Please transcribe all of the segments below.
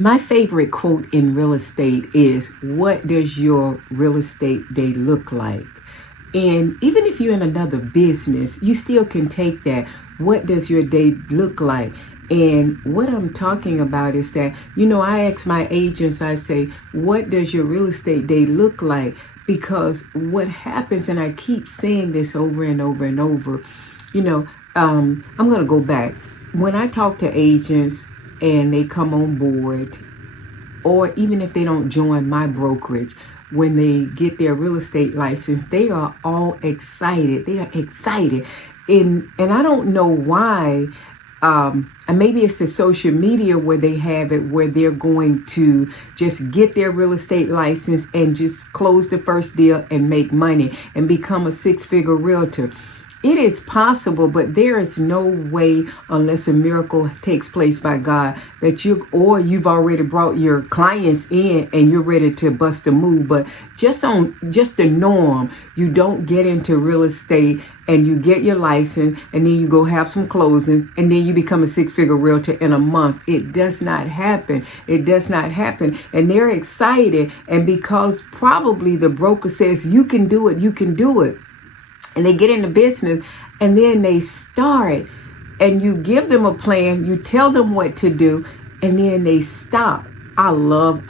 My favorite quote in real estate is, what does your real estate day look like? And even if you're in another business, you still can take that. What does your day look like? And what I'm talking about is that, I ask my agents, I say, what does your real estate day look like? Because what happens, and I keep saying this over and over and over, I'm going to go back. When I talk to agents and they come on board, or even if they don't join my brokerage, when they get their real estate license, they are all excited. They are excited. And I don't know why. And maybe it's the social media where they have it, where they're going to just get their real estate license and just close the first deal and make money and become a six-figure realtor. It is possible, but there is no way, unless a miracle takes place by God, that you've already brought your clients in and you're ready to bust a move. But just the norm, you don't get into real estate and you get your license and then you go have some closing and then you become a six-figure realtor in a month. It does not happen. It does not happen. And they're excited. And because probably the broker says, you can do it, you can do it. And they get into business and then they start, and you give them a plan, you tell them what to do, and then they stop. I love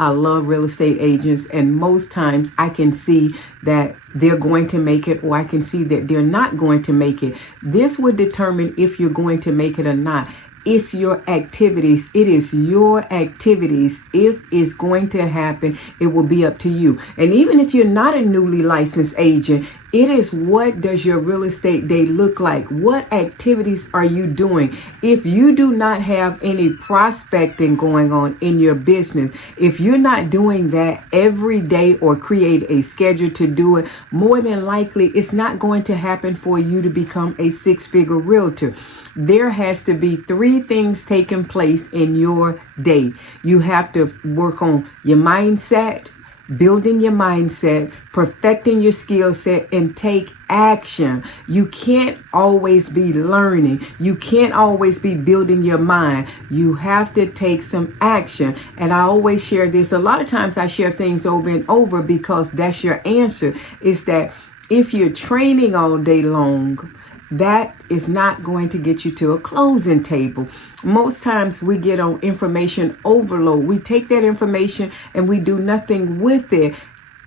real estate agents, and most times I can see that they're going to make it, or I can see that they're not going to make it. This would determine if you're going to make it or not. It's your activities. It is your activities. If it's going to happen, it will be up to you. And even if you're not a newly licensed agent, it is, what does your real estate day look like? What activities are you doing? If you do not have any prospecting going on in your business, if you're not doing that every day or create a schedule to do it, more than likely it's not going to happen for you to become a six-figure realtor. There has to be three things taking place in your day. You have to work on your mindset, building your mindset, perfecting your skill set, and take action. You can't always be learning. You can't always be building your mind. You have to take some action. And I always share this. A lot of times I share things over and over because that's your answer, is that if you're training all day long, that is not going to get you to a closing table. Most times we get on information overload. We take that information and we do nothing with it.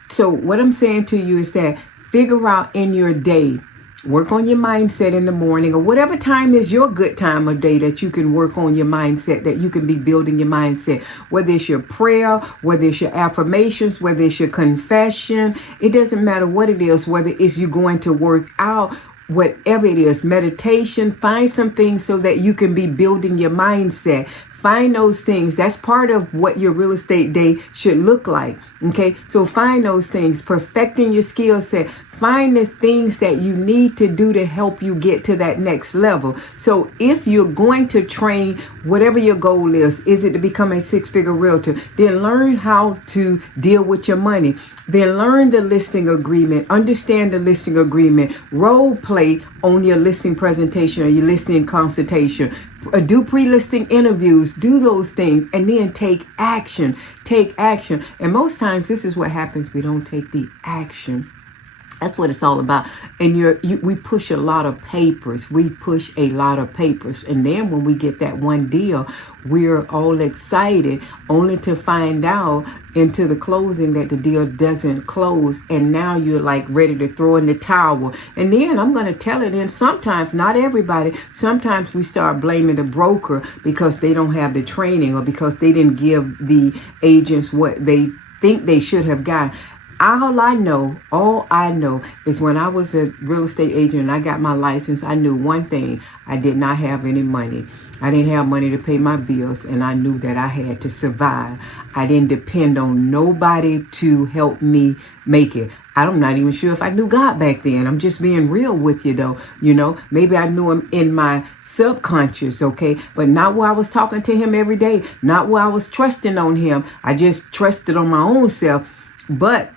So what I'm saying to you is that figure out in your day, work on your mindset in the morning, or whatever time is your good time of day that you can work on your mindset, that you can be building your mindset, whether it's your prayer, whether it's your affirmations, whether it's your confession. It doesn't matter what it is, whether it's you going to work out, whatever it is, meditation. Find some things so that you can be building your mindset. Find those things. That's part of what your real estate day should look like. Okay, so find those things, perfecting your skill set. Find the things that you need to do to help you get to that next level. So if you're going to train, whatever your goal is it to become a six-figure realtor, then learn how to deal with your money. Then learn the listing agreement, understand the listing agreement, role play on your listing presentation or your listing consultation. Do pre-listing interviews, do those things, and then take action. Take action. And most times this is what happens. We don't take the action. That's what it's all about. And we push a lot of papers. We push a lot of papers. And then when we get that one deal, we're all excited, only to find out into the closing that the deal doesn't close. And now you're like ready to throw in the towel. And then I'm going to tell it. And sometimes, not everybody, sometimes we start blaming the broker because they don't have the training, or because they didn't give the agents what they think they should have got. All I know is when I was a real estate agent and I got my license, I knew one thing: I did not have any money. I didn't have money to pay my bills, and I knew that I had to survive. I didn't depend on nobody to help me make it. I'm not even sure if I knew God back then. I'm just being real with you, though. Maybe I knew him in my subconscious, okay? But not where I was talking to him every day, not where I was trusting on him. I just trusted on my own self. But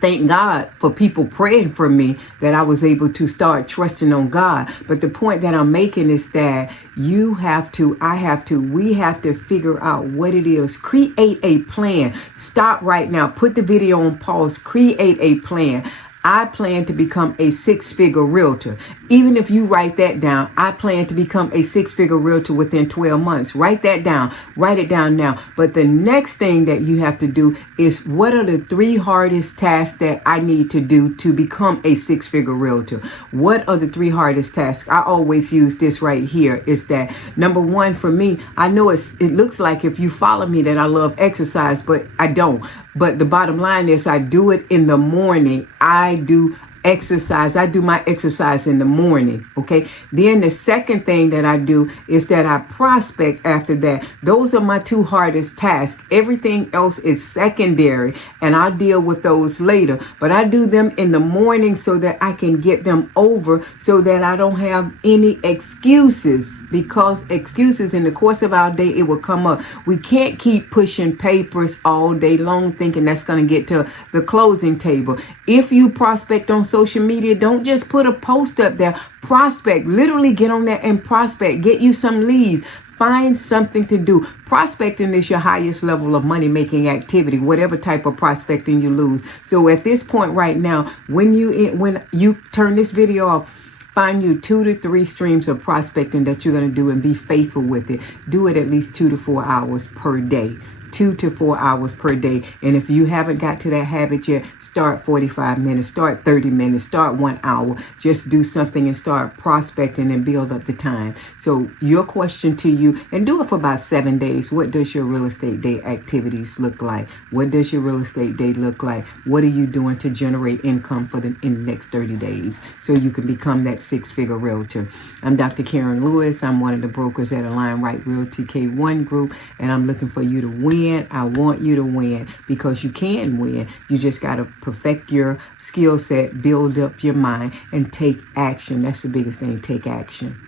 thank God for people praying for me that I was able to start trusting on God. But the point that I'm making is that you have to, I have to, we have to figure out what it is. Create a plan. Stop right now. Put the video on pause. Create a plan. I plan to become a six-figure realtor. Even if you write that down, I plan to become a six-figure realtor within 12 months. Write that down. Write it down now. But the next thing that you have to do is, what are the 3 hardest tasks that I need to do to become a six-figure realtor? What are the 3 hardest tasks? I always use this right here. Is that number 1 for me? I know it looks like, if you follow me, that I love exercise, but I don't. But the bottom line is, I do it in the morning. I do exercise. I do my exercise in the morning. Okay. Then the second thing that I do is that I prospect after that. Those are my 2 hardest tasks. Everything else is secondary, and I'll deal with those later. But I do them in the morning so that I can get them over, so that I don't have any excuses, because excuses in the course of our day, it will come up. We can't keep pushing papers all day long thinking that's going to get to the closing table. If you prospect on social media, don't just put a post up there. Prospect. Literally get on there and prospect. Get you some leads. Find something to do. Prospecting is your highest level of money making activity, whatever type of prospecting you lose. So at this point right now, when you turn this video off, find you 2 to 3 streams of prospecting that you're going to do, and be faithful with it. Do it at least 2 to 4 hours per day. 2 to 4 hours per day. And if you haven't got to that habit yet, start 45 minutes, start 30 minutes, start 1 hour. Just do something and start prospecting and build up the time. So your question to you, and do it for about 7 days. What does your real estate day activities look like? What does your real estate day look like? What are you doing to generate income for them in the next 30 days so you can become that six-figure realtor? I'm Dr. Karen Lewis. I'm one of the brokers at Align Right Realty K1 Group, and I'm looking for you to win. I want you to win, because you can win. You just got to perfect your skill set, build up your mind, and take action. That's the biggest thing. Take action.